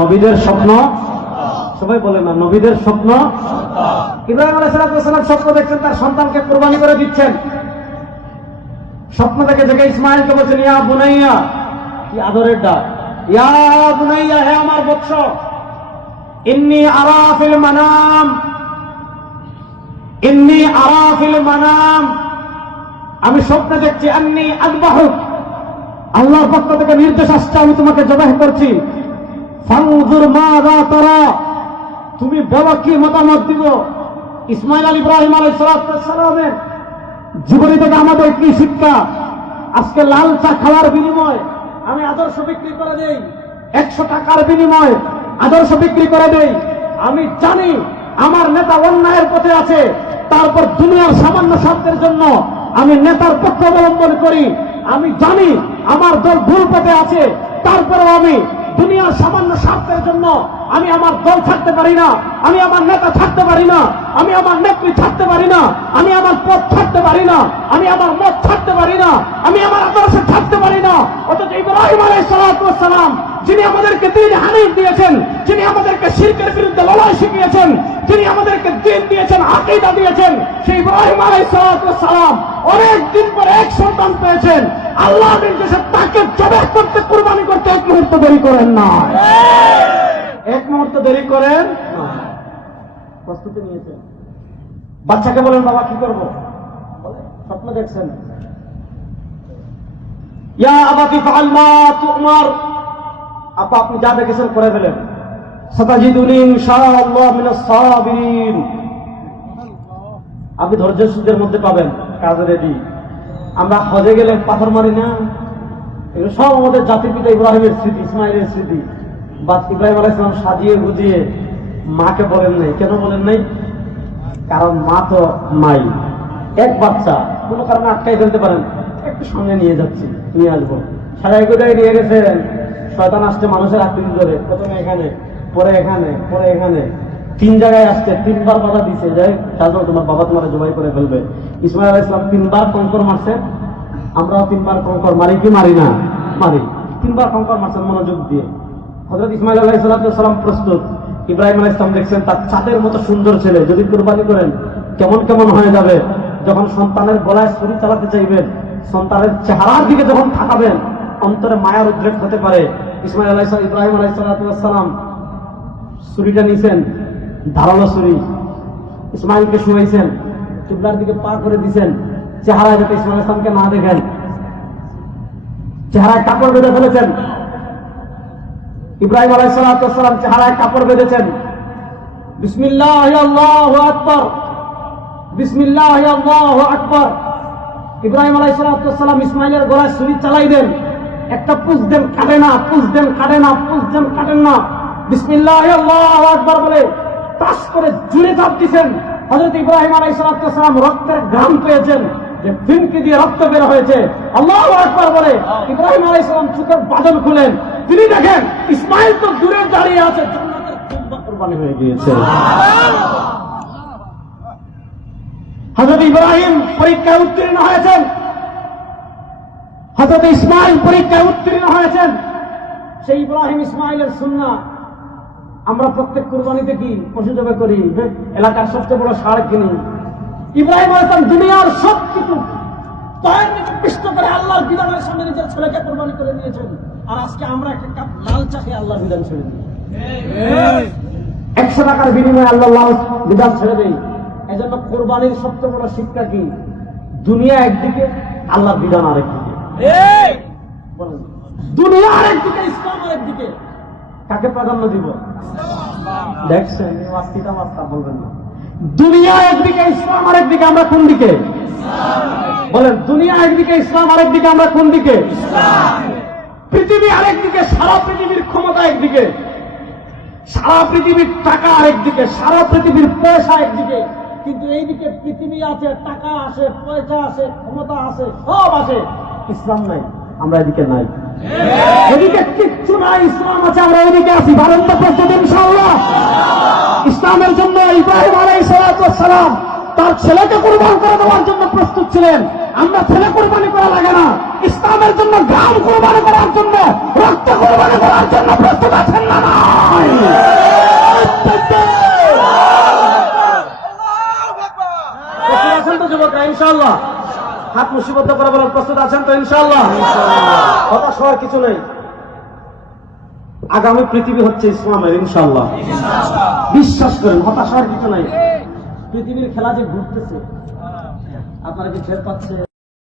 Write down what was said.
নবীদের স্বপ্ন, সবাই বলে না নবীদের স্বপ্ন। ইব্রাহিম আলাইহিস সালাম স্বপ্ন দেখছেন তার সন্তানকে কুরবানি করে দিচ্ছেন। স্বপ্ন দেখে দেখে ইসমাইলকে বলছেন ইয়া বুনাইয়া, কি আদরের ডাক, ইয়া বুনাইয়া, হে আমার বৎস, ইন্নী আরা ফিল মানাম, ইন্নী আরা ফিল মানাম, আমি স্বপ্নে দেখছি, আন্নী আযবাহুক, আল্লাহর পক্ষ থেকে নির্দেশ আসছে আমি তোমাকে জবাহ করছি। ফানজুর মাযা তারা, তুমি বলো কি মতামত দিব। ইসমাইল আল ইব্রাহিম আলাইহিস সালামের জীবনী থেকে আমাদের কি শিক্ষা? আজকে লাল চা খাওয়ার বিনিময়ে আমি আদর্শ বিক্রি করে দেই, 100 টাকার বিনিময়ে আদর্শ বিক্রি করে দেই। আমি জানি আমার নেতা অন্যায়ের পথে আছে, তারপর দুনিয়ার সামান্য স্বার্থের জন্য আমি নেতার পক্ষ অবলম্বন করি। আমি জানি আমার দল ভুল পথে আছে, তারপরেও আমি দুনিয়ার সামান্য স্বার্থের জন্য আমি আমার দল ছাড়তে পারি না, আমি আমার নেতা ছাড়তে পারি না, আমি আমার নেত্রী ছাড়তে পারি না, আমি আমার পথ ছাড়তে পারি না, আমি আমার মত ছাড়তে পারি না, আমি আমার আদর্শ ছাড়তে পারি না। অথচ ইব্রাহিম আলাইহিস সালাম যিনি আমাদেরকে দ্বীন হানিফ দিয়েছেন, যিনি আমাদেরকে শিরকের বিরুদ্ধে লড়াই শিখিয়েছেন, যিনি আমাদেরকে দ্বীন দিয়েছেন, আকীদা দিয়েছেন, সেই ইব্রাহিম আলাইহিস সালাম অনেক দিন পরে এক সন্তান পেয়েছেন। আল্লাহর নির্দেশে তাকে জবাহ করতে, কুরবানি করতে এক মুহূর্ত দেরি করেন না, এক মুহূর্ত দেরি করেন না। প্রস্তুতি নিয়েছেন। বাচ্চাকে বলেন বাবা কি করব, স্বপ্ন দেখছেন, ইয়া আবাতি ফাআল মা তুমার, আপা আপনি যা দেখেছেন করে ফেলেন। সাতাজিদুনি ইনশাআল্লাহ মিনাস সাবিরিন, আপনি ধৈর্যশীলদের মধ্যে পাবেন। কাজে রেডি। আমরা হজে গেলে পাথর মারি না, এগুলো সব আমাদের জাতির পিতা ইব্রাহিমের স্মৃতি, ইসমাইলের স্মৃতি। বা ইব্রাহিম আলাইহিস সালাম সাজিয়ে গুজিয়ে মাকে বলেন নাই। কেন বলেন নাই? কারণ মা তো মাই, এক বাচ্চা কোনো কারণে আটকাই ফেলতে পারেন, একটু সামনে নিয়ে যাচ্ছি, নিয়ে আসবো। সাজাই গোজাই নিয়ে গেছেন, শয়তান আসছে মানুষের আকৃতি ধরে, প্রথমে এখানে, পরে এখানে, পরে এখানে, 3 জায়গায় আসছে, 3 বার বাধা দিচ্ছে যে সাজো তোমার বাবা তোমার জবাই করে ফেলবে। ইসমাইল আলাইহিস সালাম 3 বার কঙ্কর মারছেন, আমরাও 3 বার কঙ্কর মারি কি মারি না? মারি। 3 বার কঙ্কর মারছেন মনোযোগ দিয়ে। হযরত ইসমাইল আলাইহিস সালাম প্রস্তুত। ইব্রাহিম আলাইহিস সালাম দেখছেন তার চাঁদের মতো সুন্দর ছেলে, যদি কুরবানি করেন কেমন কেমন হয়ে যাবে। যখন সন্তানের গলায় ছুরি চালাতে চাইবেন, সন্তানের চেহারার দিকে যখন তাকাবেন, অন্তরে মায়ার উদ্রেক হতে পারে। ইসমাইল আলাইহিস সালাম, ইব্রাহিম আলাইহিস সালাম ছুরিটা নিছেন, ধারালো ছুরি, ইসমাইলকে শুয়াইছেন, কিবলার দিকে পা করে দিছেন, চেহারায় যাতে ইসমাইল আলাইহিস সালামকে না দেখেন, চেহারায় কাপড় বেঁধে ফেলেছেন। ইব্রাহিম আলাইহিস সালাম চেহারায় কাপড় বেঁধেছেন। বিসমিল্লাহ আল্লাহু আকবার, বিসমিল্লাহ আল্লাহু আকবার। ইব্রাহিম আলাইহিস সালাম ইসমাইলের গলায় ছুরি চালাই দেন, একটা পুষ দেন, কাটে না, পুষ দেন, কাটে না, পুষ দেন, কাটেন না। বিসমিল্লাহ আল্লাহু আকবার বলে টাস করে জুড়ে চাপ দিচ্ছেন। হযরত ইব্রাহিম আলাইহিস সালাম রক্তের ঘাম পেয়েছেন, যে ফিনকি দিয়ে রক্ত বের হয়েছে। আল্লাহু আকবার বলে ইব্রাহিম আলাইহিস সালাম চোখের বাঁধন খুলেন, তিনি দেখেন ইসমাইল তো দূরে দাঁড়িয়ে আছে, জান্নাতের কুরবা কুরবানি হয়ে গিয়েছে। হযরত ইব্রাহিম পরীক্ষায় উত্তীর্ণ হয়েছেন, হযরত ইসমাইল পরীক্ষায় উত্তীর্ণ হয়েছেন। সেই ইব্রাহিম ইসমাইলের সুন্নাহ আমরা প্রত্যেক কুরবানিতে কি পশু জবাই করি, এলাকার সবচেয়ে বড় ষাঁড় কিনি। ইব্রাহিম আলাইহিস সালাম দুনিয়ার সবকিছু পায়ের নিচে পিষ্ট করে আল্লাহর বিধানের সামনে নিজের ছেলেকে কুরবানি করে দিয়েছেন। আর আজকে আমরা একটা কাপ লাল চা খেয়ে আল্লাহর বিধান ছেড়ে দিই, 100 টাকার বিনিময়ে আল্লাহর বিধান ছেড়ে দেই। এজন্য কুরবানির সবচেয়ে বড় শিক্ষা কি? দুনিয়া একদিকে, আল্লাহর বিধান আরেকদিকে। দুনিয়া আরেকদিকে, ইসলাম আরেকদিকে, কাকে প্রাধান্য দিব? দেখছেন মাস্তিটা মাস্তা বলবেন না। দুনিয়া একদিকে, ইসলাম আরেকদিকে, আমরা কোন দিকে? বলেন, দুনিয়া একদিকে, ইসলাম আরেকদিকে, আমরা কোন দিকে? পৃথিবী আরেকদিকে, সারা পৃথিবীর ক্ষমতা একদিকে, সারা পৃথিবীর টাকা আরেকদিকে, সারা পৃথিবীর পয়সা একদিকে। কিন্তু এইদিকে পৃথিবী আছে, টাকা আছে, পয়সা আছে, ক্ষমতা আছে, সব আছে, ইসলাম নাই। আমরা এদিকে নাই, এদিকে কিচ্ছু নাই, ইসলাম আছে, আমরা এদিকে আছি। বারন্ত প্রস্তুত ইনশাআল্লাহ। ইসলামের জন্য ইব্রাহিম আলাইহিস সালাম তার ছেলেকে কুরবান করে দেওয়ার জন্য প্রস্তুত ছিলেন। আমরা ছেলে কুরবানি করা লাগে না, ইসলামের জন্য গ্রাম কুরবানি করার জন্য, রক্ত কুরবানি করার জন্য প্রস্তুত আছেন না? প্রস্তুত আছেন তো যুবকরা ইনশাআল্লাহ? হাত মুসিবত করে বলার প্রস্তুত আছেন তো ইনশাআল্লাহ? হতাশ হওয়ার কিছু নেই। আগামী পৃথিবী হচ্ছে ইসলামের ইনশাআল্লাহ। বিশ্বাস করেন, হতাশ হওয়ার কিছু নাই। পৃথিবীর খেলা যে ঘুরতেছে, আপনারা কি টের পাচ্ছেন?